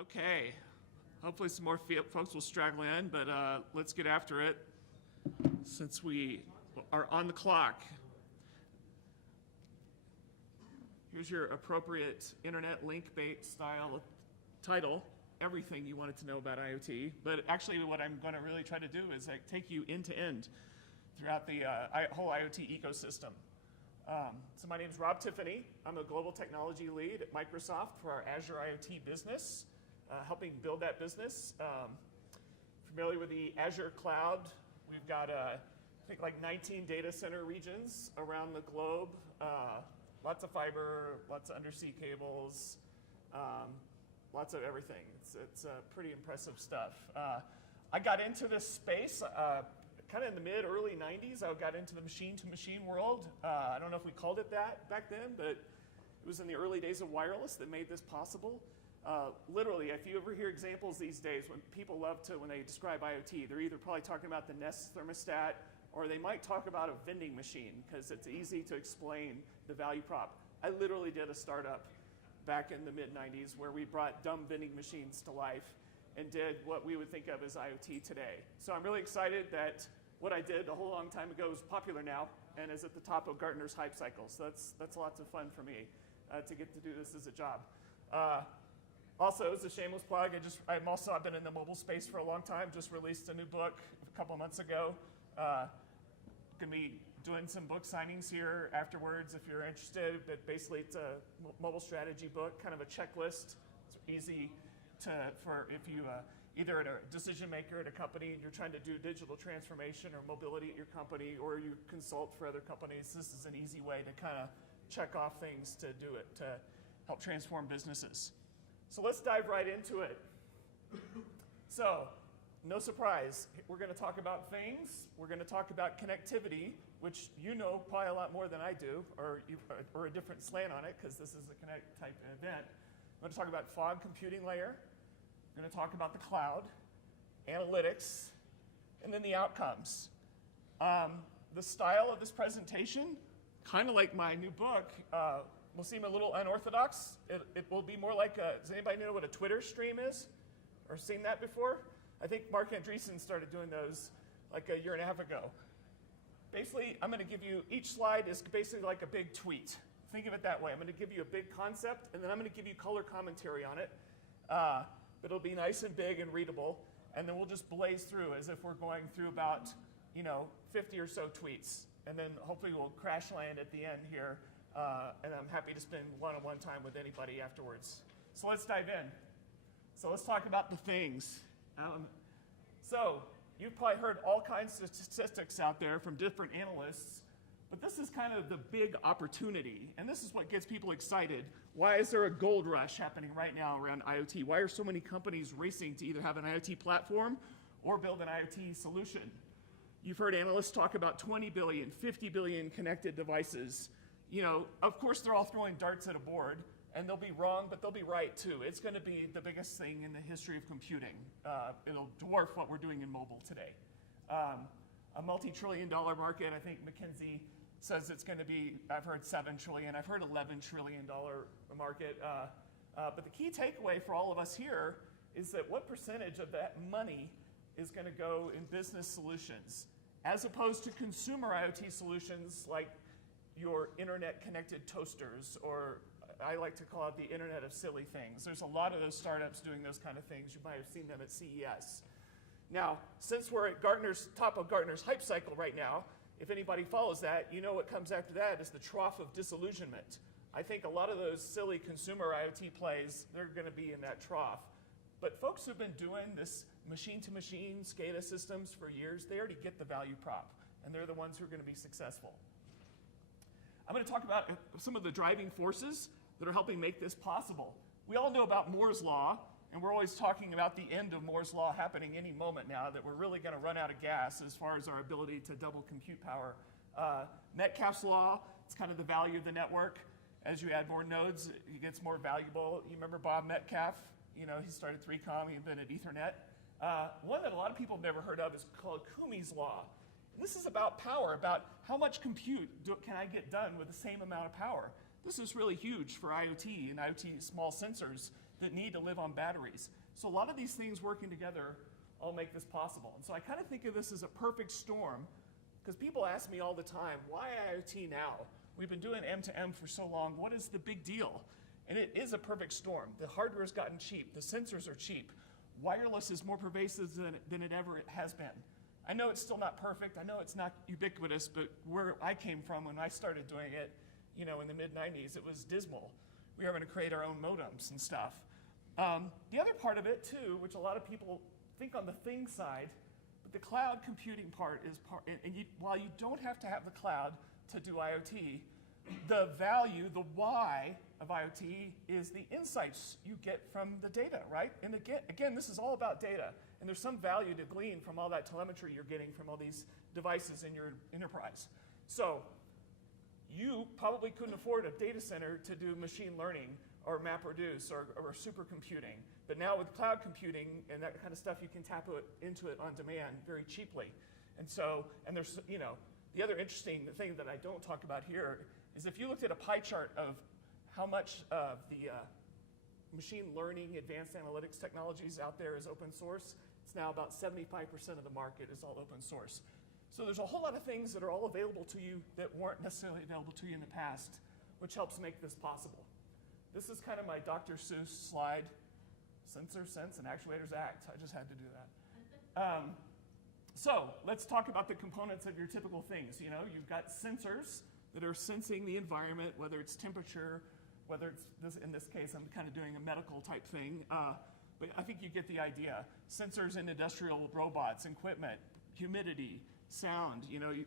Okay, hopefully some more folks will straggle in, but let's get after it since we are on the clock. Here's your appropriate internet link bait style title, everything you wanted to know about IoT. But actually what I'm going to really try to do is like take you end to end throughout the whole IoT ecosystem. So my name is Rob Tiffany. I'm a global technology lead at Microsoft for our Azure IoT business, helping build that business. Familiar with the Azure cloud? We've got, I think, like 19 data center regions around the globe. Lots of fiber, lots of undersea cables, lots of everything. It's pretty impressive stuff. I got into this space kind of in the early 90s. I got into the machine-to-machine world. I don't know if we called it that back then, but it was in the early days of wireless that made this possible. Literally, if you ever hear examples these days, when people love to, when they describe IoT, they're either probably talking about the Nest thermostat, or they might talk about a vending machine, because it's easy to explain the value prop. I literally did a startup back in the mid-90s where we brought dumb vending machines to life and did what we would think of as IoT today. So I'm really excited that what I did a whole long time ago is popular now and is at the top of Gartner's hype cycle. So that's lots of fun for me to get to do this as a job. Also, as a shameless plug, I've been in the mobile space for a long time. Just released a new book a couple months ago. Going to be doing some book signings here afterwards if you're interested. But basically, it's a mobile strategy book, kind of a checklist. It's easy for if you either a decision maker at a company and you're trying to do digital transformation or mobility at your company, or you consult for other companies. This is an easy way to kind of check off things to do it to help transform businesses. So let's dive right into it. So, no surprise, we're going to talk about things. We're going to talk about connectivity, which you know probably a lot more than I do, or a different slant on it, because this is a Connect type event. We're going to talk about fog computing layer. We're going to talk about the cloud, analytics, and then the outcomes. The style of this presentation, kind of like my new book, will seem a little unorthodox. It will be more like does anybody know what a Twitter stream is? Or seen that before? I think Mark Andreessen started doing those like a year and a half ago. Basically, I'm going to give you, each slide is basically like a big tweet. Think of it that way. I'm going to give you a big concept, and then I'm going to give you color commentary on it. But it'll be nice and big and readable, and then we'll just blaze through as if we're going through about 50 or so tweets. And then hopefully we'll crash land at the end here. And I'm happy to spend one-on-one time with anybody afterwards. So let's dive in. So let's talk about the things. So you've probably heard all kinds of statistics out there from different analysts, but this is kind of the big opportunity, and this is what gets people excited. Why is there a gold rush happening right now around IoT? Why are so many companies racing to either have an IoT platform or build an IoT solution? You've heard analysts talk about 20 billion, 50 billion connected devices. Of course, they're all throwing darts at a board, and they'll be wrong, but they'll be right too. It's going to be the biggest thing in the history of computing. It'll dwarf what we're doing in mobile today. A multi-trillion-dollar market. I think McKinsey says it's going to be, I've heard 7 trillion, I've heard $11 trillion market. But the key takeaway for all of us here is that what percentage of that money is going to go in business solutions, as opposed to consumer IoT solutions like your internet-connected toasters, or I like to call it the Internet of Silly Things. There's a lot of those startups doing those kind of things. You might have seen them at CES. Now, since we're at top of Gartner's hype cycle right now, if anybody follows that, you know what comes after that is the trough of disillusionment. I think a lot of those silly consumer IoT plays, they're going to be in that trough. But folks who've been doing this machine-to-machine SCADA systems for years, they already get the value prop, and they're the ones who are going to be successful. I'm going to talk about some of the driving forces that are helping make this possible. We all know about Moore's Law, and we're always talking about the end of Moore's Law happening any moment now, that we're really going to run out of gas as far as our ability to double compute power. Metcalfe's Law, it's kind of the value of the network. As you add more nodes, it gets more valuable. You remember Bob Metcalfe? He started 3Com, he invented Ethernet. One that a lot of people have never heard of is called Kumi's Law. This is about power, about how much compute can I get done with the same amount of power. This is really huge for IoT and IoT small sensors, that need to live on batteries. So a lot of these things working together all make this possible. And so I kind of think of this as a perfect storm, because people ask me all the time, why IoT now? We've been doing M2M for so long. What is the big deal? And it is a perfect storm. The hardware's gotten cheap. The sensors are cheap. Wireless is more pervasive than it ever has been. I know it's still not perfect. I know it's not ubiquitous, but where I came from when I started doing it, in the mid-90s, it was dismal. We were going to create our own modems and stuff. The other part of it, too, which a lot of people think on the thing side, but the cloud computing part is while you don't have to have the cloud to do IoT, the value, the why of IoT is the insights you get from the data, right? And again, this is all about data. And there's some value to glean from all that telemetry you're getting from all these devices in your enterprise. So you probably couldn't afford a data center to do machine learning or MapReduce or supercomputing. But now with cloud computing and that kind of stuff, you can tap into it on demand very cheaply. And there's, the other interesting thing that I don't talk about here is if you looked at a pie chart of how much of the machine learning, advanced analytics technologies out there is open source, it's now about 75% of the market is all open source. So there's a whole lot of things that are all available to you that weren't necessarily available to you in the past, which helps make this possible. This is kind of my Dr. Seuss slide, sensor, sense, and actuators act. I just had to do that. So let's talk about the components of your typical things. You've got sensors that are sensing the environment, whether it's temperature, whether it's, in this case, I'm kind of doing a medical type thing, but I think you get the idea. Sensors in industrial robots, equipment, humidity, sound.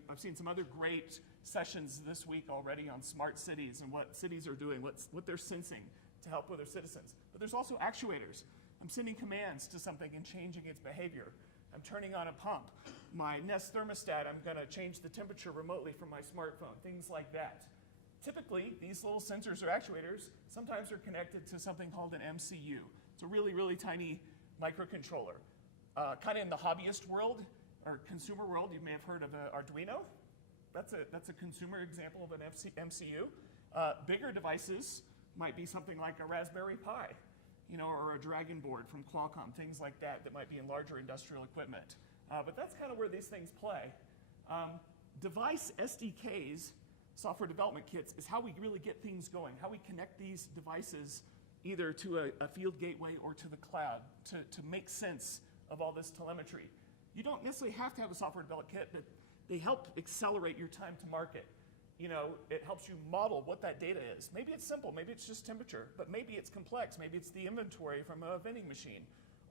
I've seen some other great sessions this week already on smart cities and what cities are doing, what they're sensing to help with their citizens. But there's also actuators. I'm sending commands to something and changing its behavior. I'm turning on a pump. My Nest thermostat, I'm going to change the temperature remotely from my smartphone, things like that. Typically, these little sensors or actuators sometimes are connected to something called an MCU. It's a really, really tiny microcontroller. Kind of in the hobbyist world or consumer world, you may have heard of Arduino. That's a consumer example of an MCU. Bigger devices might be something like a Raspberry Pi, or a Dragon board from Qualcomm, things like that might be in larger industrial equipment. But that's kind of where these things play. Device SDKs, software development kits, is how we really get things going, how we connect these devices either to a field gateway or to the cloud to make sense of all this telemetry. You don't necessarily have to have a software development kit, but they help accelerate your time to market. It helps you model what that data is. Maybe it's simple, maybe it's just temperature, but maybe it's complex. Maybe it's the inventory from a vending machine,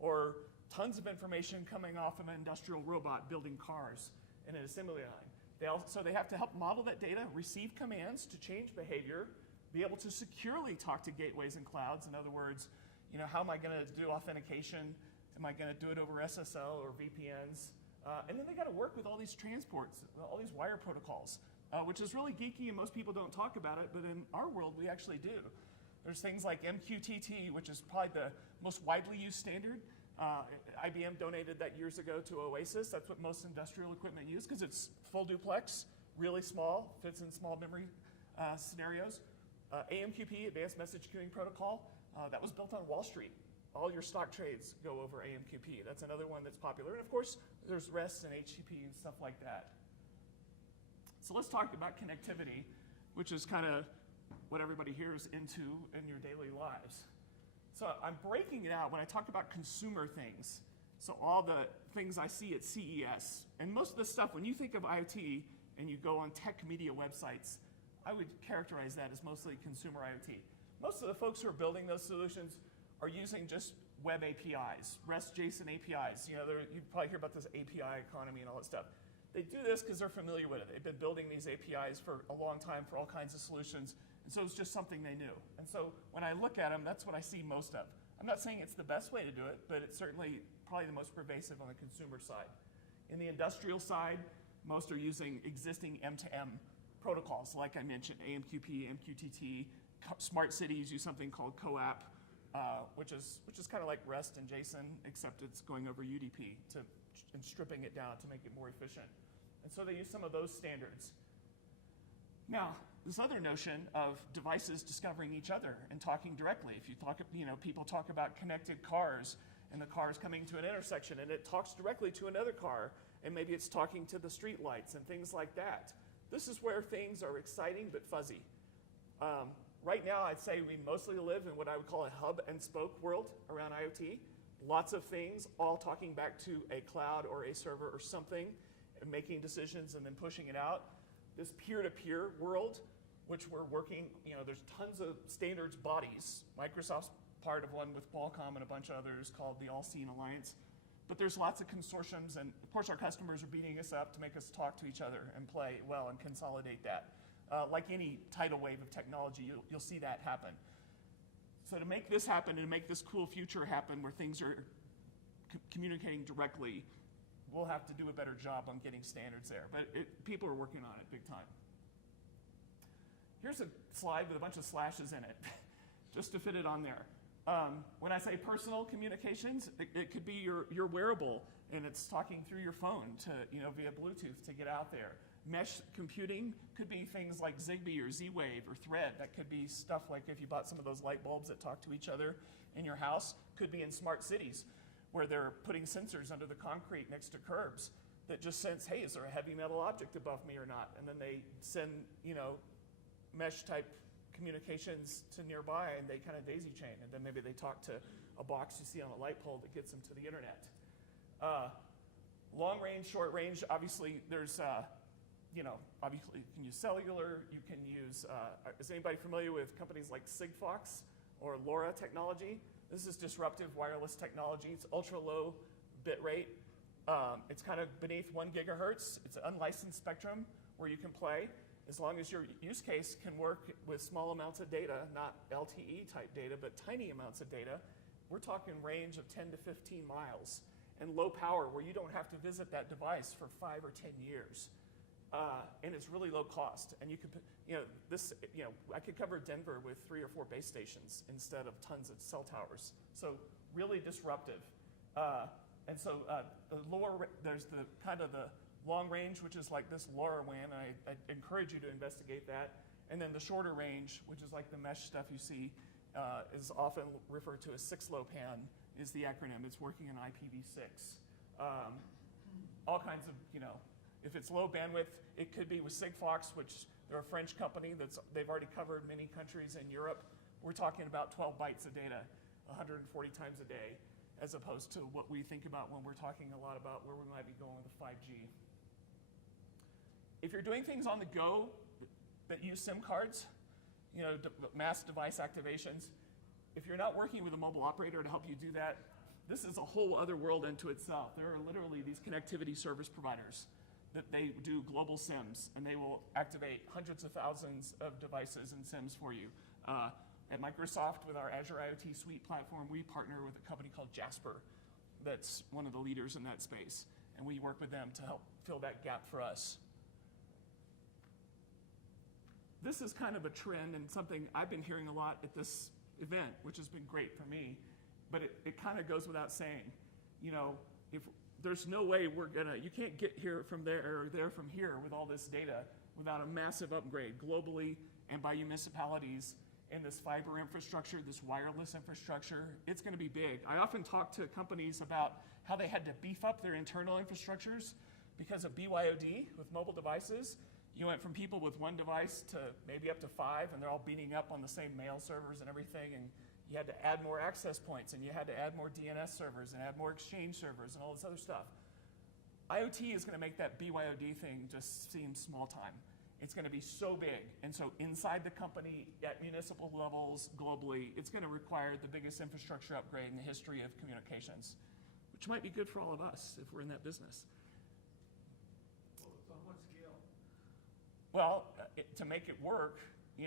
or tons of information coming off of an industrial robot building cars in an assembly line. So they have to help model that data, receive commands to change behavior, be able to securely talk to gateways and clouds. In other words, how am I going to do authentication? Am I going to do it over SSL or VPNs? And then they got to work with all these transports, all these wire protocols, which is really geeky and most people don't talk about it, but in our world we actually do. There's things like MQTT, which is probably the most widely used standard. IBM donated that years ago to Oasis. That's what most industrial equipment use because it's full duplex, really small, fits in small memory scenarios. AMQP, Advanced Message Queuing Protocol, that was built on Wall Street. All your stock trades go over AMQP. That's another one that's popular. And of course, there's REST and HTTP and stuff like that. So let's talk about connectivity, which is kind of what everybody here is into in your daily lives. So I'm breaking it out when I talk about consumer things. So all the things I see at CES. And most of the stuff, when you think of IoT and you go on tech media websites, I would characterize that as mostly consumer IoT. Most of the folks who are building those solutions are using just web APIs, REST JSON APIs. You probably hear about this API economy and all that stuff. They do this because they're familiar with it. They've been building these APIs for a long time for all kinds of solutions. And so it's just something they knew. And so when I look at them, that's what I see most of. I'm not saying it's the best way to do it, but it's certainly probably the most pervasive on the consumer side. In the industrial side, most are using existing M2M protocols, like I mentioned, AMQP, MQTT. Smart cities use something called CoAP, which is kind of like REST and JSON, except it's going over UDP and stripping it down to make it more efficient. And so they use some of those standards. Now, this other notion of devices discovering each other and talking directly. If you talk, people talk about connected cars, and the car is coming to an intersection, and it talks directly to another car, and maybe it's talking to the street lights and things like that. This is where things are exciting but fuzzy. Right now, I'd say we mostly live in what I would call a hub and spoke world around IoT. Lots of things, all talking back to a cloud or a server or something, and making decisions and then pushing it out. This peer-to-peer world, which we're working, there's tons of standards bodies. Microsoft's part of one with Qualcomm and a bunch of others called the All-Seen Alliance. But there's lots of consortiums, and of course our customers are beating us up to make us talk to each other and play well and consolidate that. Like any tidal wave of technology, you'll see that happen. So to make this happen and to make this cool future happen where things are communicating directly, we'll have to do a better job on getting standards there. But people are working on it big time. Here's a slide with a bunch of slashes in it, just to fit it on there. When I say personal communications, it could be your wearable, and it's talking through your phone to, via Bluetooth to get out there. Mesh computing could be things like Zigbee or Z-Wave or Thread. That could be stuff like if you bought some of those light bulbs that talk to each other in your house. Could be in smart cities where they're putting sensors under the concrete next to curbs that just sense, hey, is there a heavy metal object above me or not? And then they send, mesh type communications to nearby, and they kind of daisy chain, and then maybe they talk to a box you see on a light pole that gets them to the internet. Long range, short range, obviously there's, obviously you can use cellular, you can use, is anybody familiar with companies like Sigfox or LoRa technology? This is disruptive wireless technology. It's ultra low bit rate. It's kind of beneath 1 gigahertz. It's an unlicensed spectrum where you can play. As long as your use case can work with small amounts of data, not LTE type data, but tiny amounts of data, we're talking range of 10 to 15 miles. And low power where you don't have to visit that device for 5 or 10 years. And it's really low cost. And you could, I could cover Denver with 3 or 4 base stations instead of tons of cell towers. So really disruptive. And so there's the kind of the long range, which is like this LoRaWAN. I encourage you to investigate that. And then the shorter range, which is like the mesh stuff you see, is often referred to as 6LoWPAN is the acronym. It's working in IPv6. All kinds of, if it's low bandwidth, it could be with Sigfox, which they're a French company they've already covered many countries in Europe. We're talking about 12 bytes of data 140 times a day, as opposed to what we think about when we're talking a lot about where we might be going with 5G. If you're doing things on the go that use SIM cards, mass device activations, if you're not working with a mobile operator to help you do that, this is a whole other world unto itself. There are literally these connectivity service providers that they do global SIMs, and they will activate hundreds of thousands of devices and SIMs for you. At Microsoft, with our Azure IoT Suite platform, we partner with a company called Jasper that's one of the leaders in that space, and we work with them to help fill that gap for us. This is kind of a trend and something I've been hearing a lot at this event, which has been great for me, but it kind of goes without saying. If there's no way you can't get here from there or there from here with all this data without a massive upgrade globally and by municipalities in this fiber infrastructure, this wireless infrastructure. It's going to be big. I often talk to companies about how they had to beef up their internal infrastructures because of BYOD with mobile devices. You went from people with 1 device to maybe up to 5, and they're all beating up on the same mail servers and everything, and you had to add more access points, and you had to add more DNS servers and add more Exchange servers and all this other stuff. IoT is going to make that BYOD thing just seem small time. It's going to be so big, and so inside the company, at municipal levels, globally, it's going to require the biggest infrastructure upgrade in the history of communications, which might be good for all of us if we're in that business. Well, to make it work, if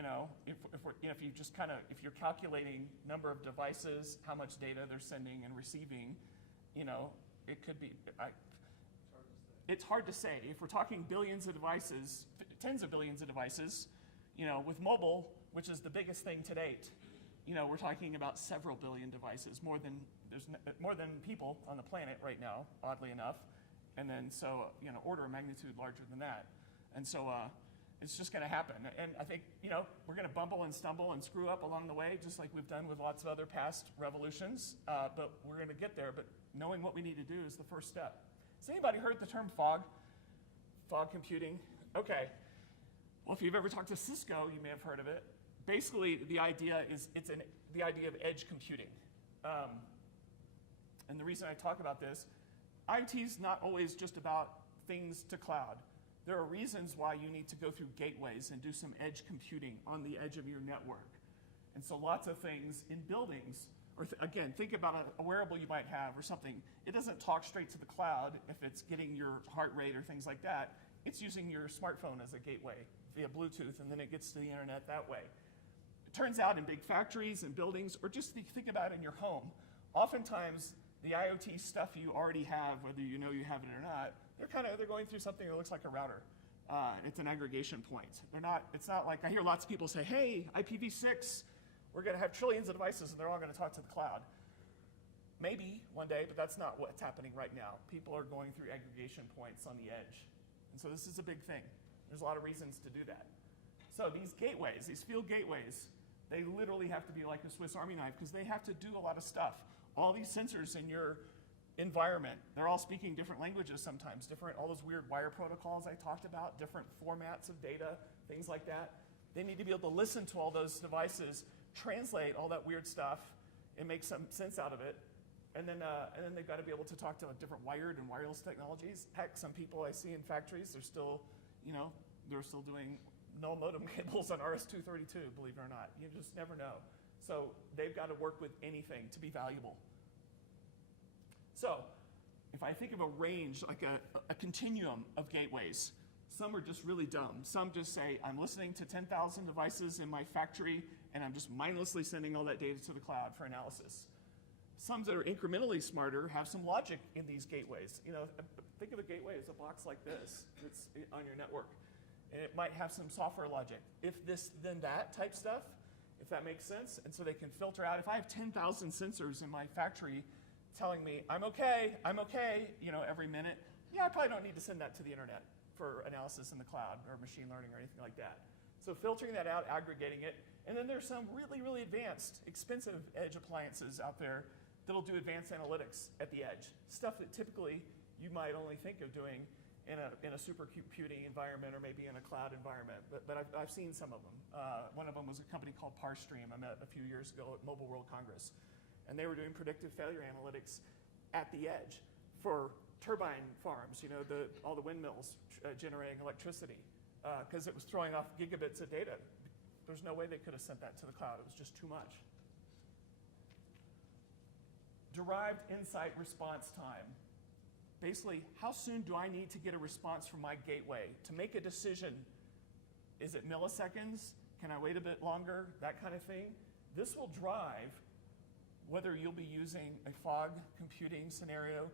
you're calculating number of devices, how much data they're sending and receiving, it could be. It's hard to say. If we're talking billions of devices, tens of billions of devices, with mobile, which is the biggest thing to date, we're talking about several billion devices, there's more than people on the planet right now, oddly enough, and then order of magnitude larger than that, and so. It's just going to happen. And I think, we're going to bumble and stumble and screw up along the way, just like we've done with lots of other past revolutions. But we're going to get there. But knowing what we need to do is the first step. Has anybody heard the term fog? Fog computing? Okay. Well, if you've ever talked to Cisco, you may have heard of it. Basically, the idea is the idea of edge computing. And the reason I talk about this, IoT is not always just about things to cloud. There are reasons why you need to go through gateways and do some edge computing on the edge of your network. And so lots of things in buildings, or again, think about a wearable you might have or something. It doesn't talk straight to the cloud if it's getting your heart rate or things like that. It's using your smartphone as a gateway via Bluetooth, and then it gets to the internet that way. It turns out in big factories and buildings, or just think about it in your home, oftentimes the IoT stuff you already have, whether you know you have it or not, they're going through something that looks like a router. It's an aggregation point. It's not like I hear lots of people say, hey, IPv6, we're going to have trillions of devices and they're all going to talk to the cloud. Maybe one day, but that's not what's happening right now. People are going through aggregation points on the edge. And so this is a big thing. There's a lot of reasons to do that. So these gateways, these field gateways, they literally have to be like a Swiss Army knife because they have to do a lot of stuff. All these sensors in your environment, they're all speaking different languages sometimes, all those weird wire protocols I talked about, different formats of data, things like that. They need to be able to listen to all those devices, translate all that weird stuff, and make some sense out of it. And then they've got to be able to talk to different wired and wireless technologies. Heck, some people I see in factories, they're still doing no modem cables on RS-232, believe it or not. You just never know. So they've got to work with anything to be valuable. So if I think of a range, like a continuum of gateways, some are just really dumb. Some just say, I'm listening to 10,000 devices in my factory, and I'm just mindlessly sending all that data to the cloud for analysis. Some that are incrementally smarter have some logic in these gateways. Think of a gateway as a box like this that's on your network. And it might have some software logic. If this, then that type stuff, if that makes sense. And so they can filter out. If I have 10,000 sensors in my factory telling me, I'm okay, every minute, I probably don't need to send that to the internet for analysis in the cloud or machine learning or anything like that. So filtering that out, aggregating it. And then there's some really, really advanced, expensive edge appliances out there that'll do advanced analytics at the edge. Stuff that typically you might only think of doing in a supercomputing environment or maybe in a cloud environment. But I've seen some of them. One of them was a company called Parstream I met a few years ago at Mobile World Congress. And they were doing predictive failure analytics at the edge for turbine farms, all the windmills generating electricity, because it was throwing off gigabits of data. There's no way they could have sent that to the cloud. It was just too much. Derived insight response time. Basically, how soon do I need to get a response from my gateway to make a decision? Is it milliseconds? Can I wait a bit longer? That kind of thing. This will drive whether you'll be using a fog computing scenario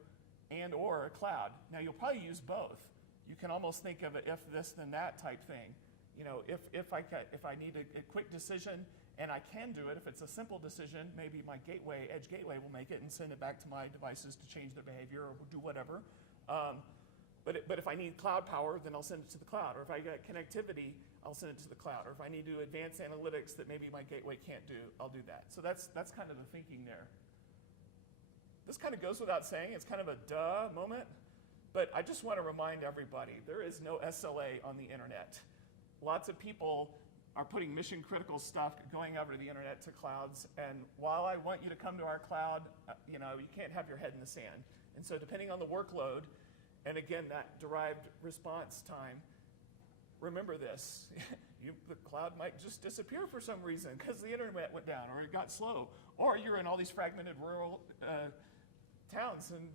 and or a cloud. Now, you'll probably use both. You can almost think of it if this, then that type thing. If I need a quick decision and I can do it, if it's a simple decision, maybe my edge gateway will make it and send it back to my devices to change their behavior or do whatever. But if I need cloud power, then I'll send it to the cloud. Or if I get connectivity, I'll send it to the cloud. Or if I need to do advanced analytics that maybe my gateway can't do, I'll do that. So that's kind of the thinking there. This kind of goes without saying. It's kind of a duh moment. But I just want to remind everybody, there is no SLA on the internet. Lots of people are putting mission critical stuff going over to the internet to clouds. And while I want you to come to our cloud, you can't have your head in the sand. And so depending on the workload, and again, that derived response time, remember this. The cloud might just disappear for some reason because the internet went down or it got slow. Or you're in all these fragmented rural towns and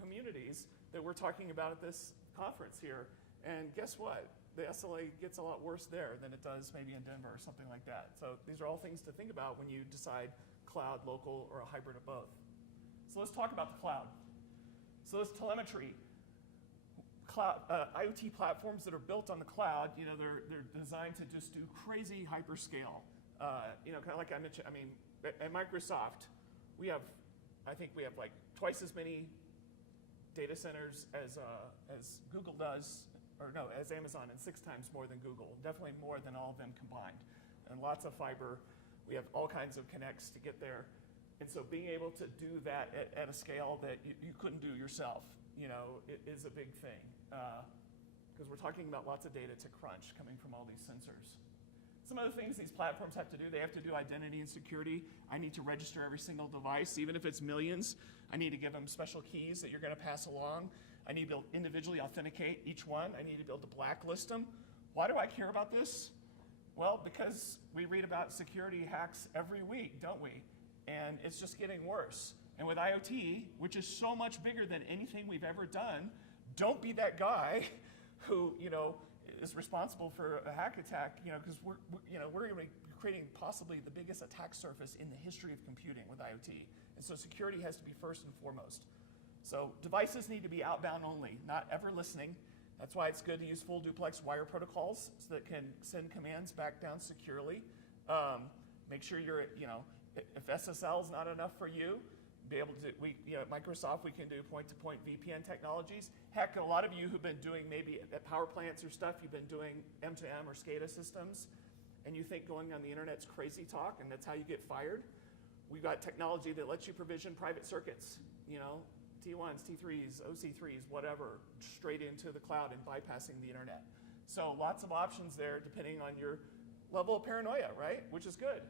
communities that we're talking about at this conference here. And guess what? The SLA gets a lot worse there than it does maybe in Denver or something like that. So these are all things to think about when you decide cloud, local, or a hybrid of both. So let's talk about the cloud. So this telemetry. IoT platforms that are built on the cloud, they're designed to just do crazy hyperscale. Kind of like I mentioned, at Microsoft, I think we have like twice as many data centers as Google does or no, as Amazon, and 6 times more than Google. Definitely more than all of them combined. And lots of fiber. We have all kinds of connects to get there. And so being able to do that at a scale that you couldn't do yourself, it is a big thing. Because we're talking about lots of data to crunch coming from all these sensors. Some other things these platforms have to do, they have to do identity and security. I need to register every single device, even if it's millions. I need to give them special keys that you're going to pass along. I need to be able to individually authenticate each one. I need to be able to blacklist them. Why do I care about this? Well, because we read about security hacks every week, don't we? And it's just getting worse. And with IoT, which is so much bigger than anything we've ever done, don't be that guy who, is responsible for a hack attack, because we're going to be creating possibly the biggest attack surface in the history of computing with IoT. And so security has to be first and foremost. So devices need to be outbound only, not ever listening. That's why it's good to use full duplex wire protocols so that it can send commands back down securely. Make sure you're, if SSL is not enough for you, be able to, at Microsoft, we can do point-to-point VPN technologies. Heck, a lot of you who've been doing maybe at power plants or stuff, you've been doing M2M or SCADA systems, and you think going on the internet's crazy talk, and that's how you get fired. We've got technology that lets you provision private circuits, T1s, T3s, OC3s, whatever, straight into the cloud and bypassing the internet. So lots of options there depending on your level of paranoia, right? Which is good.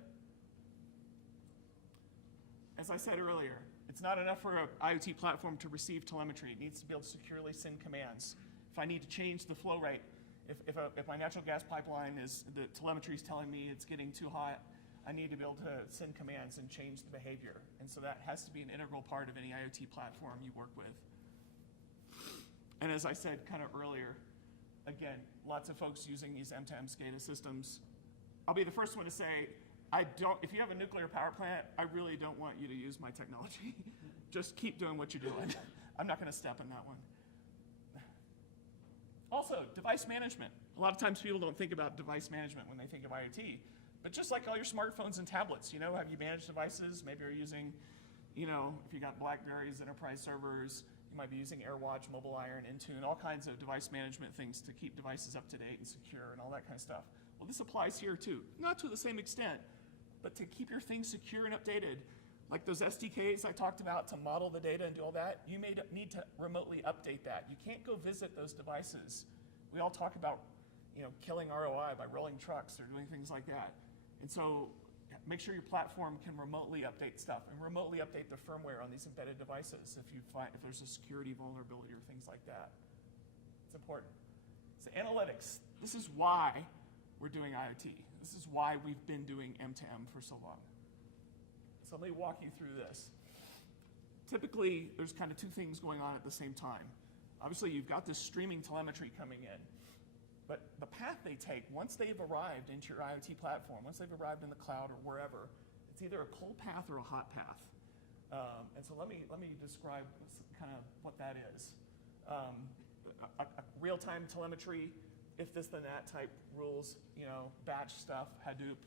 As I said earlier, it's not enough for an IoT platform to receive telemetry. It needs to be able to securely send commands. If I need to change the flow rate, if my natural gas pipeline the telemetry is telling me it's getting too hot, I need to be able to send commands and change the behavior. And so that has to be an integral part of any IoT platform you work with. And as I said kind of earlier, again, lots of folks using these M2M SCADA systems. I'll be the first one to say, if you have a nuclear power plant, I really don't want you to use my technology. Just keep doing what you're doing. I'm not going to step in that one. Also, device management. A lot of times people don't think about device management when they think of IoT. But just like all your smartphones and tablets, have you managed devices? Maybe you're using, if you got BlackBerries, enterprise servers, you might be using AirWatch, Mobile Iron, Intune, all kinds of device management things to keep devices up to date and secure and all that kind of stuff. Well, this applies here too. Not to the same extent, but to keep your things secure and updated. Like those SDKs I talked about to model the data and do all that, you may need to remotely update that. You can't go visit those devices. We all talk about killing ROI by rolling trucks or doing things like that. And so make sure your platform can remotely update stuff and remotely update the firmware on these embedded devices if there's a security vulnerability or things like that. It's important. So analytics, this is why we're doing IoT. This is why we've been doing M2M for so long. So let me walk you through this. Typically, there's kind of two things going on at the same time. Obviously, you've got this streaming telemetry coming in. But the path they take, once they've arrived into your IoT platform, once they've arrived in the cloud or wherever, it's either a cold path or a hot path. And so let me describe kind of what that is. A real-time telemetry, if this then that type rules, batch stuff, Hadoop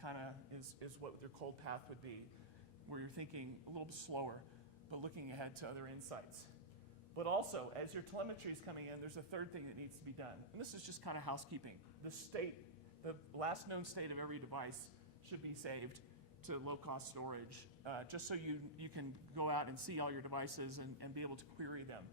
kind of is what your cold path would be, where you're thinking a little bit slower, but looking ahead to other insights. But also, as your telemetry is coming in, there's a third thing that needs to be done. And this is just kind of housekeeping. The last known state of every device should be saved to low-cost storage, just so you can go out and see all your devices and be able to query them.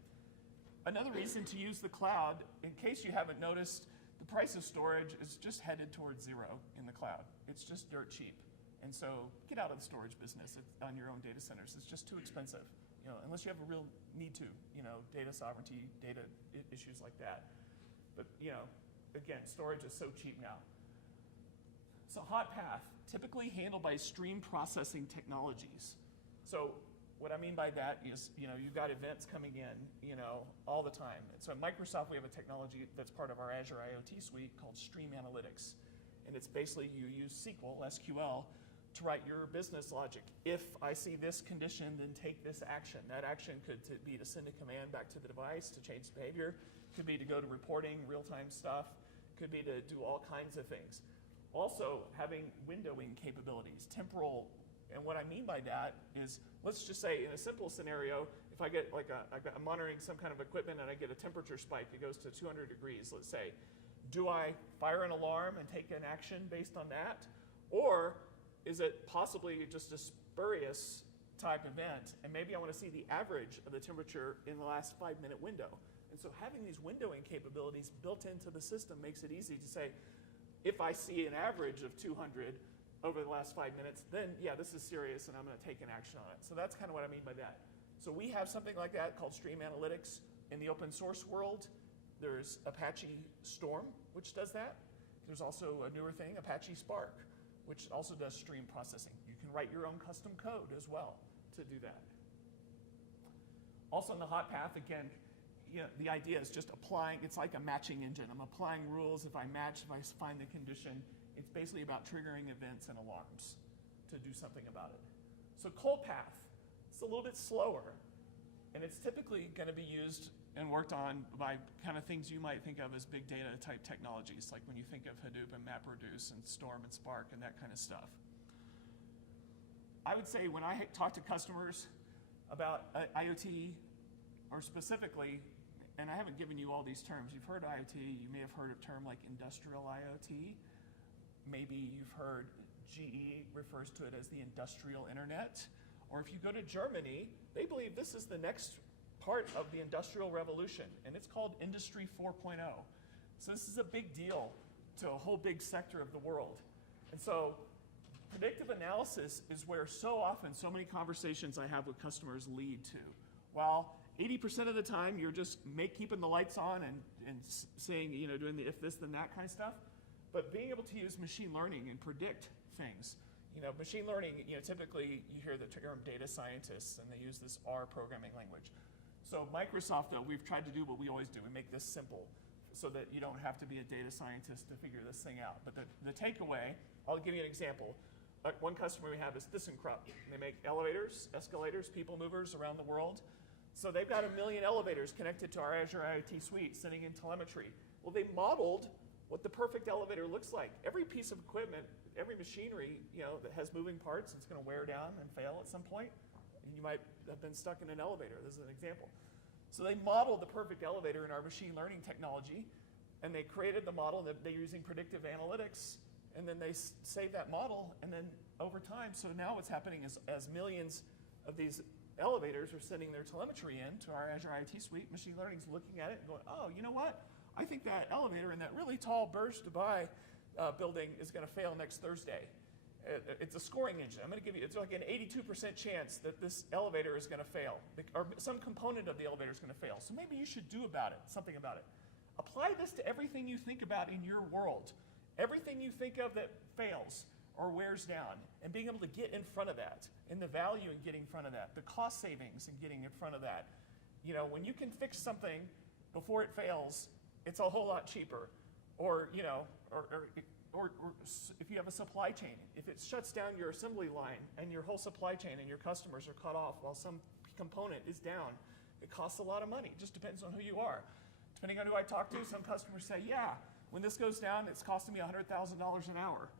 Another reason to use the cloud, in case you haven't noticed, the price of storage is just headed towards zero in the cloud. It's just dirt cheap. And so get out of the storage business on your own data centers. It's just too expensive. Unless you have a real need to, data sovereignty, data issues like that. But, again, storage is so cheap now. So hot path, typically handled by stream processing technologies. So what I mean by that is, you've got events coming in, all the time. And so at Microsoft, we have a technology that's part of our Azure IoT suite called Stream Analytics. And it's basically you use SQL to write your business logic. If I see this condition, then take this action. That action could be to send a command back to the device to change the behavior. Could be to go to reporting, real-time stuff. Could be to do all kinds of things. Also, having windowing capabilities, temporal. And what I mean by that is, let's just say in a simple scenario, if I get like I'm monitoring some kind of equipment and I get a temperature spike, it goes to 200 degrees, let's say. Do I fire an alarm and take an action based on that? Or is it possibly just a spurious type event, and maybe I want to see the average of the temperature in the last 5-minute window? And so having these windowing capabilities built into the system makes it easy to say, if I see an average of 200 over the last 5 minutes, then yeah, this is serious and I'm going to take an action on it. So that's kind of what I mean by that. So we have something like that called Stream Analytics. In the open source world, there's Apache Storm, which does that. There's also a newer thing, Apache Spark, which also does stream processing. You can write your own custom code as well to do that. Also in the hot path, again, the idea is just applying, it's like a matching engine. I'm applying rules. If I match, if I find the condition, it's basically about triggering events and alarms to do something about it. So cold path, it's a little bit slower, and it's typically going to be used and worked on by kind of things you might think of as big data type technologies, like when you think of Hadoop and MapReduce and Storm and Spark and that kind of stuff. I would say when I talk to customers about IoT, or specifically, and I haven't given you all these terms. You've heard IoT, you may have heard a term like industrial IoT. Maybe you've heard GE refers to it as the industrial internet. Or if you go to Germany, they believe this is the next part of the industrial revolution, and it's called Industry 4.0. So this is a big deal to a whole big sector of the world. And so predictive analysis is where so often so many conversations I have with customers lead to. While 80% of the time you're just keeping the lights on and saying, doing the if this then that kind of stuff, but being able to use machine learning and predict things. Machine learning, typically you hear the term data scientists, and they use this R programming language. So Microsoft, though, we've tried to do what we always do. We make this simple so that you don't have to be a data scientist to figure this thing out. But the takeaway, I'll give you an example. One customer we have is ThyssenKrupp. They make elevators, escalators, people movers around the world. So they've got 1 million elevators connected to our Azure IoT suite sitting in telemetry. Well, they modeled what the perfect elevator looks like. Every piece of equipment, every machinery, that has moving parts, it's going to wear down and fail at some point. And you might have been stuck in an elevator. This is an example. So they modeled the perfect elevator in our machine learning technology, and they created the model that they're using predictive analytics, and then they save that model, and then over time, so now what's happening is as millions of these elevators are sending their telemetry in to our Azure IoT suite, machine learning is looking at it and going, oh, you know what? I think that elevator in that really tall Burj Dubai building is going to fail next Thursday. It's a scoring engine. I'm going to give you, it's like an 82% chance that this elevator is going to fail, or some component of the elevator is going to fail. So maybe you should do something about it. Apply this to everything you think about in your world. Everything you think of that fails or wears down, and being able to get in front of that, and the value in getting in front of that, the cost savings in getting in front of that. When you can fix something before it fails, it's a whole lot cheaper. Or if you have a supply chain, if it shuts down your assembly line and your whole supply chain and your customers are cut off while some component is down, it costs a lot of money. It just depends on who you are. Depending on who I talk to, some customers say, yeah, when this goes down, it's costing me $100,000 an hour.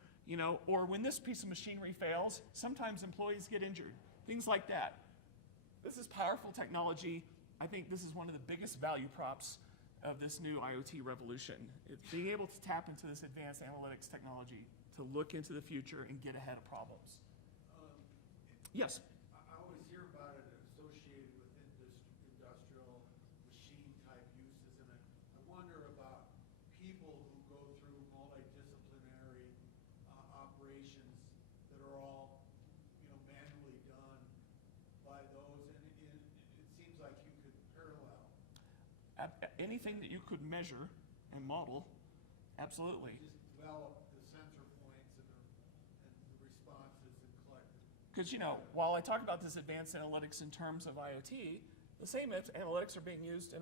Or when this piece of machinery fails, sometimes employees get injured. Things like that. This is powerful technology. I think this is one of the biggest value props of this new IoT revolution. It's being able to tap into this advanced analytics technology to look into the future and get ahead of problems. Yes? I always hear about it associated with industrial machine type uses, and I wonder about people who go through multidisciplinary operations that are all manually done by those, and it seems like you could parallel. Anything that you could measure and model, absolutely. Just develop the sensor points and the responses and collect it. Because while I talk about this advanced analytics in terms of IoT, the same analytics are being used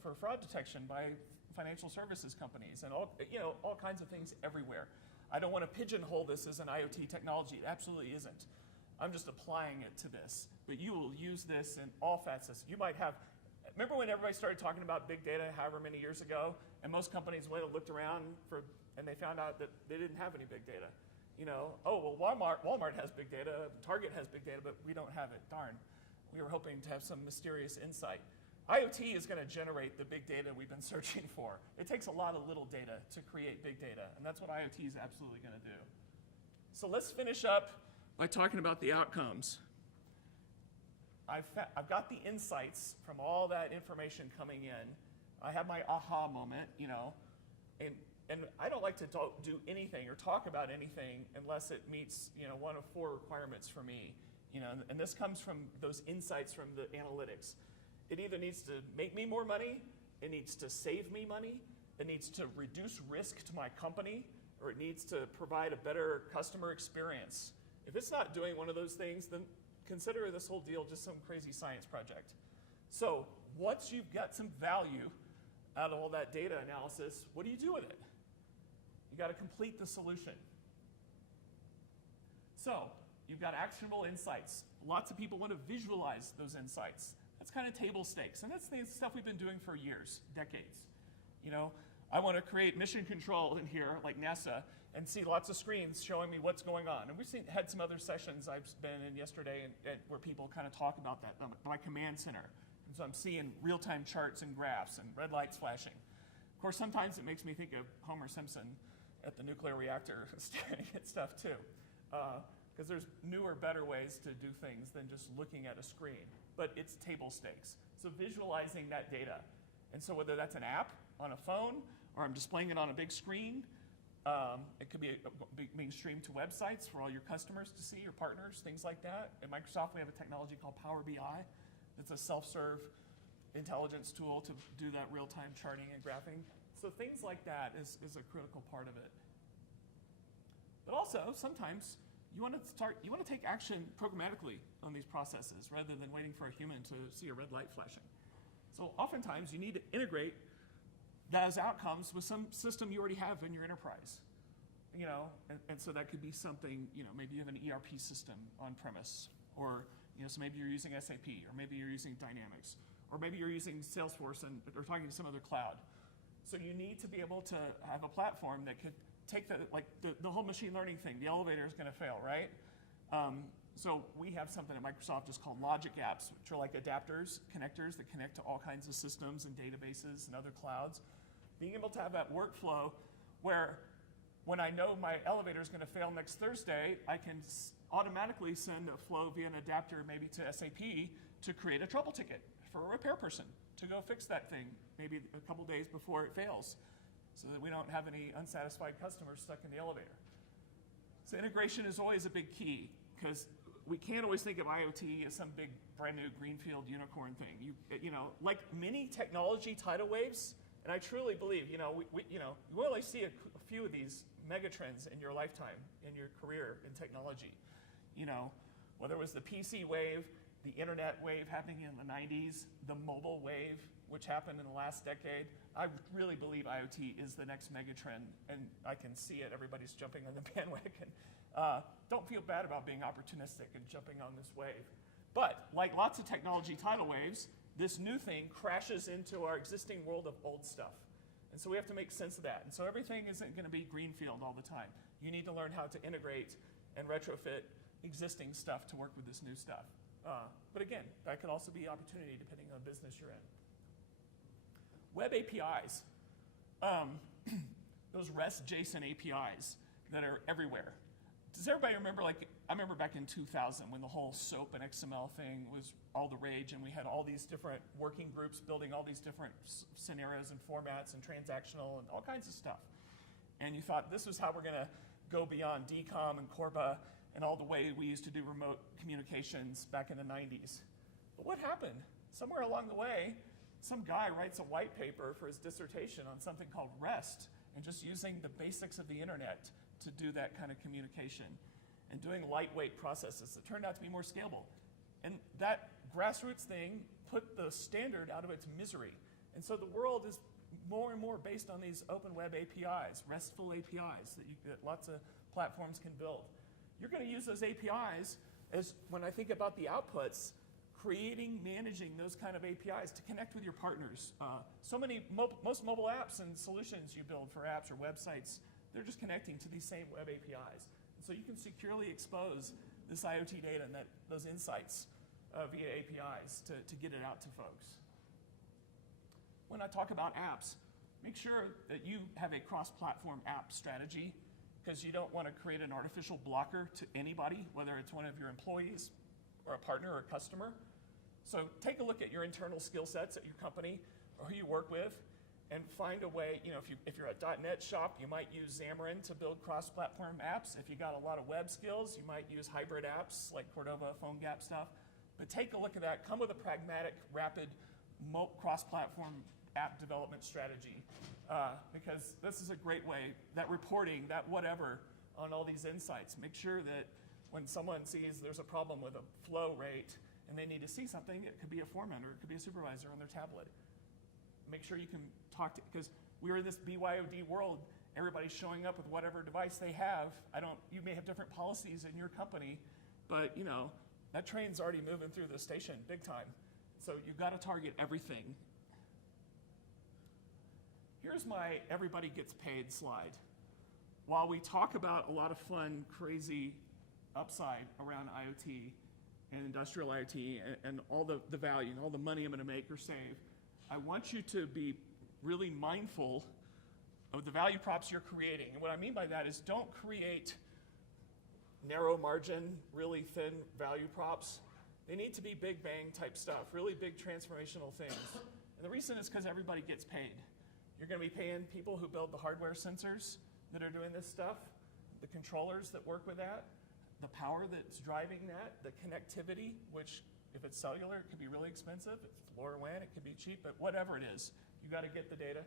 for fraud detection by financial services companies and all kinds of things everywhere. I don't want to pigeonhole this as an IoT technology. It absolutely isn't. I'm just applying it to this. But you will use this in all facets. You might have. Remember when everybody started talking about big data however many years ago, and most companies went and looked around and they found out that they didn't have any big data. Walmart has big data, Target has big data, but we don't have it, darn. we were hoping to have some mysterious insight. IoT is going to generate the big data we've been searching for. It takes a lot of little data to create big data, and that's what IoT is absolutely going to do. So let's finish up by talking about the outcomes. I've got the insights from all that information coming in. I have my aha moment, and I don't like to do anything or talk about anything unless it meets, one of 4 requirements for me. And this comes from those insights from the analytics. It either needs to make me more money, it needs to save me money, it needs to reduce risk to my company, or it needs to provide a better customer experience. If it's not doing one of those things, then consider this whole deal just some crazy science project. So once you've got some value out of all that data analysis, what do you do with it? You got to complete the solution. So you've got actionable insights. Lots of people want to visualize those insights. That's kind of table stakes, and that's the stuff we've been doing for years, decades. I want to create mission control in here, like NASA, and see lots of screens showing me what's going on. And we've had some other sessions I've been in yesterday where people kind of talk about that, my command center. And so I'm seeing real-time charts and graphs and red lights flashing. Of course, sometimes it makes me think of Homer Simpson at the nuclear reactor staring at stuff too. Because there's newer, better ways to do things than just looking at a screen. But it's table stakes. So visualizing that data. And so whether that's an app on a phone or I'm displaying it on a big screen, it could be being streamed to websites for all your customers to see, your partners, things like that. At Microsoft, we have a technology called Power BI. It's a self-serve intelligence tool to do that real-time charting and graphing. So things like that is a critical part of it. But also, sometimes you want to take action programmatically on these processes rather than waiting for a human to see a red light flashing. So oftentimes you need to integrate those outcomes with some system you already have in your enterprise. And so that could be something, maybe you have an ERP system on premise, or so maybe you're using SAP, or maybe you're using Dynamics, or maybe you're using Salesforce or talking to some other cloud. So you need to be able to have a platform that could take the whole machine learning thing. The elevator is going to fail, right? So we have something at Microsoft just called logic apps, which are like adapters, connectors that connect to all kinds of systems and databases and other clouds. Being able to have that workflow where when I know my elevator is going to fail next Thursday, I can automatically send a flow via an adapter maybe to SAP to create a trouble ticket for a repair person to go fix that thing maybe a couple days before it fails, so that we don't have any unsatisfied customers stuck in the elevator. So integration is always a big key, because we can't always think of IoT as some big brand new greenfield unicorn thing. Like many technology tidal waves, and I truly believe, you only see a few of these megatrends in your lifetime, in your career in technology. Whether it was the PC wave, the internet wave happening in the 90s, the mobile wave, which happened in the last decade. I really believe IoT is the next megatrend, and I can see it. Everybody's jumping on the bandwagon. Don't feel bad about being opportunistic and jumping on this wave. But like lots of technology tidal waves, this new thing crashes into our existing world of old stuff. And so we have to make sense of that. And so everything isn't going to be greenfield all the time. You need to learn how to integrate and retrofit existing stuff to work with this new stuff. But again, that could also be opportunity depending on the business you're in. Web APIs, those REST JSON APIs that are everywhere. Does everybody remember, I remember back in 2000 when the whole SOAP and XML thing was all the rage, and we had all these different working groups building all these different scenarios and formats and transactional and all kinds of stuff. And you thought this was how we're going to go beyond DCOM and Corba and all the way we used to do remote communications back in the 90s. But what happened? Somewhere along the way, some guy writes a white paper for his dissertation on something called REST, and just using the basics of the internet to do that kind of communication and doing lightweight processes that turned out to be more scalable. And that grassroots thing put the standard out of its misery. And so the world is more and more based on these open web APIs, RESTful APIs that lots of platforms can build. You're going to use those APIs as, when I think about the outputs, creating, managing those kind of APIs to connect with your partners. Most mobile apps and solutions you build for apps or websites, they're just connecting to these same web APIs. And so you can securely expose this IoT data and those insights via APIs to get it out to folks. When I talk about apps, make sure that you have a cross-platform app strategy, because you don't want to create an artificial blocker to anybody, whether it's one of your employees or a partner or a customer. So take a look at your internal skill sets at your company or who you work with, and find a way, if you're a .NET shop, you might use Xamarin to build cross-platform apps. If you got a lot of web skills, you might use hybrid apps like Cordova, PhoneGap stuff. But take a look at that. Come with a pragmatic, rapid, cross-platform app development strategy, because this is a great way, that reporting, that whatever, on all these insights. Make sure that when someone sees there's a problem with a flow rate and they need to see something, it could be a foreman or it could be a supervisor on their tablet. Make sure you can talk to, because we're in this BYOD world, everybody's showing up with whatever device they have. You may have different policies in your company, but that train's already moving through the station big time. So you've got to target everything. Here's my everybody gets paid slide. While we talk about a lot of fun, crazy upside around IoT and industrial IoT and all the value and all the money I'm going to make or save, I want you to be really mindful of the value props you're creating. And what I mean by that is, don't create narrow margin, really thin value props. They need to be big bang type stuff, really big transformational things. And the reason is because everybody gets paid. You're going to be paying people who build the hardware sensors that are doing this stuff, the controllers that work with that, the power that's driving that, the connectivity, which if it's cellular, it could be really expensive. If it's LoRaWAN, it could be cheap, but whatever it is, you got to get the data.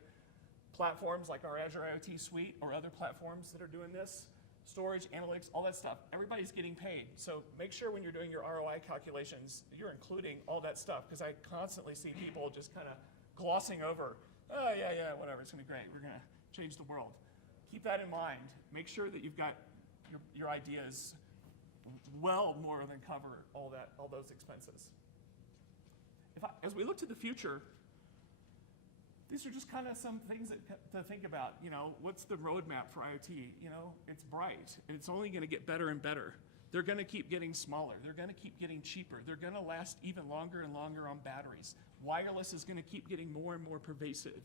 Platforms like our Azure IoT suite or other platforms that are doing this, storage, analytics, all that stuff, everybody's getting paid. So make sure when you're doing your ROI calculations, you're including all that stuff, because I constantly see people just kind of glossing over, oh, yeah, whatever, it's going to be great. We're going to change the world. Keep that in mind. Make sure that you've got your ideas well more than cover all those expenses. As we look to the future, these are just kind of some things to think about. What's the roadmap for IoT? It's bright. It's only going to get better and better. They're going to keep getting smaller. They're going to keep getting cheaper. They're going to last even longer and longer on batteries. Wireless is going to keep getting more and more pervasive.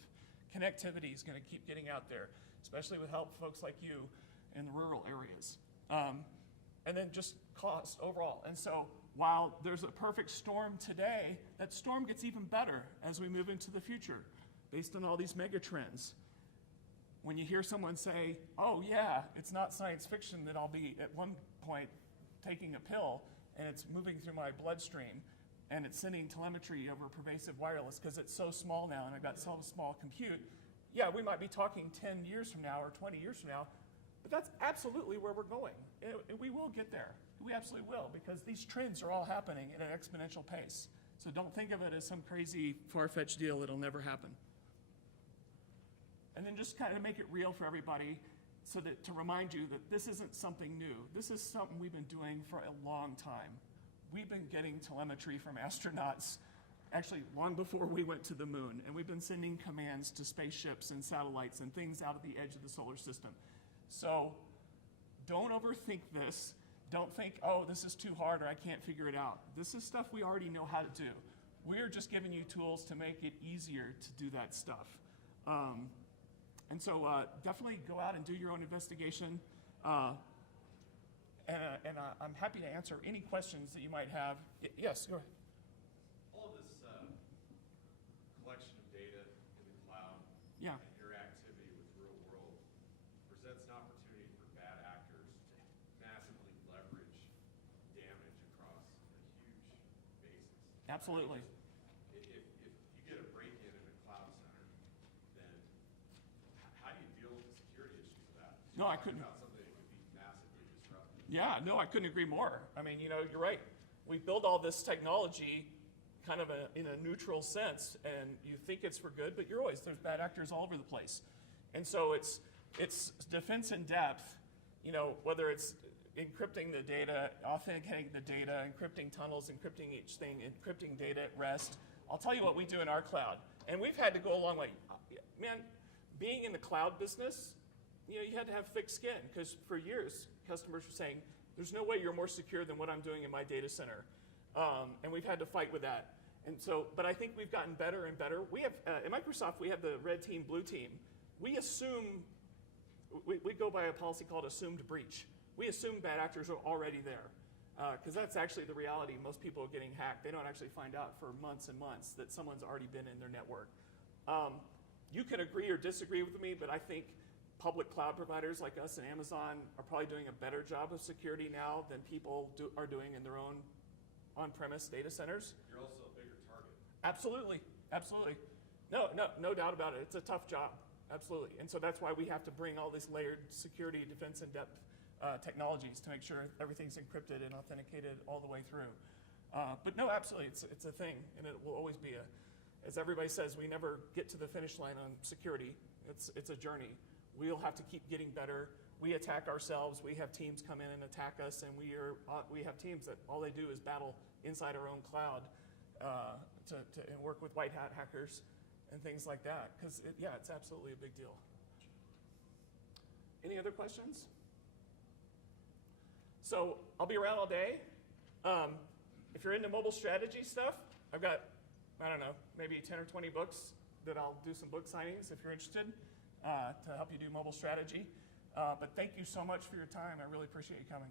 Connectivity is going to keep getting out there, especially with help folks like you in the rural areas. And then just cost overall. And so while there's a perfect storm today, that storm gets even better as we move into the future based on all these mega trends. When you hear someone say, oh yeah, it's not science fiction that I'll be at one point taking a pill and it's moving through my bloodstream and it's sending telemetry over pervasive wireless because it's so small now and I've got so small compute, yeah, we might be talking 10 years from now or 20 years from now, but that's absolutely where we're going. We will get there. We absolutely will, because these trends are all happening at an exponential pace. So don't think of it as some crazy, far-fetched deal that'll never happen. And then just kind of make it real for everybody so that to remind you that this isn't something new. This is something we've been doing for a long time. We've been getting telemetry from astronauts actually long before we went to the moon, and we've been sending commands to spaceships and satellites and things out at the edge of the solar system. So don't overthink this. Don't think, oh, this is too hard or I can't figure it out. This is stuff we already know how to do. We're just giving you tools to make it easier to do that stuff. And so definitely go out and do your own investigation. And I'm happy to answer any questions that you might have. Yes, go ahead. All this collection of data in the cloud Yeah. and interactivity with the real world presents an opportunity for bad actors to massively leverage damage across a huge basis. Absolutely. If you get a break-in in a cloud center, then how do you deal with the security issues of that? No, I couldn't. About something that could be massively disruptive. Yeah, no, I couldn't agree more. I mean, you're right. We build all this technology kind of in a neutral sense, and you think it's for good, but there's bad actors all over the place. And so it's defense in depth, whether it's encrypting the data, authenticating the data, encrypting tunnels, encrypting each thing, encrypting data at rest. I'll tell you what we do in our cloud. And we've had to go a long way. Man, being in the cloud business, you had to have thick skin, because for years, customers were saying, there's no way you're more secure than what I'm doing in my data center. And we've had to fight with that. And so, but I think we've gotten better and better. We have, at Microsoft, we have the red team, blue team. We assume, we go by a policy called assumed breach. We assume bad actors are already there. Because that's actually the reality. Most people getting hacked, they don't actually find out for months and months that someone's already been in their network. You can agree or disagree with me, but I think public cloud providers like us and Amazon are probably doing a better job of security now than people are doing in their own on-premise data centers. You're also a bigger target. Absolutely, absolutely. No doubt about it. It's a tough job, absolutely. And so that's why we have to bring all these layered security, defense in depth technologies to make sure everything's encrypted and authenticated all the way through. But no, absolutely, it's a thing, and it will always be as everybody says, we never get to the finish line on security. It's a journey. We'll have to keep getting better. We attack ourselves. We have teams come in and attack us, and we have teams that all they do is battle inside our own cloud and work with white hat hackers and things like that. Because it's absolutely a big deal. Any other questions? So I'll be around all day. If you're into mobile strategy stuff, I've got, I don't know, maybe 10 or 20 books that I'll do some book signings if you're interested to help you do mobile strategy. But thank you so much for your time. I really appreciate you coming.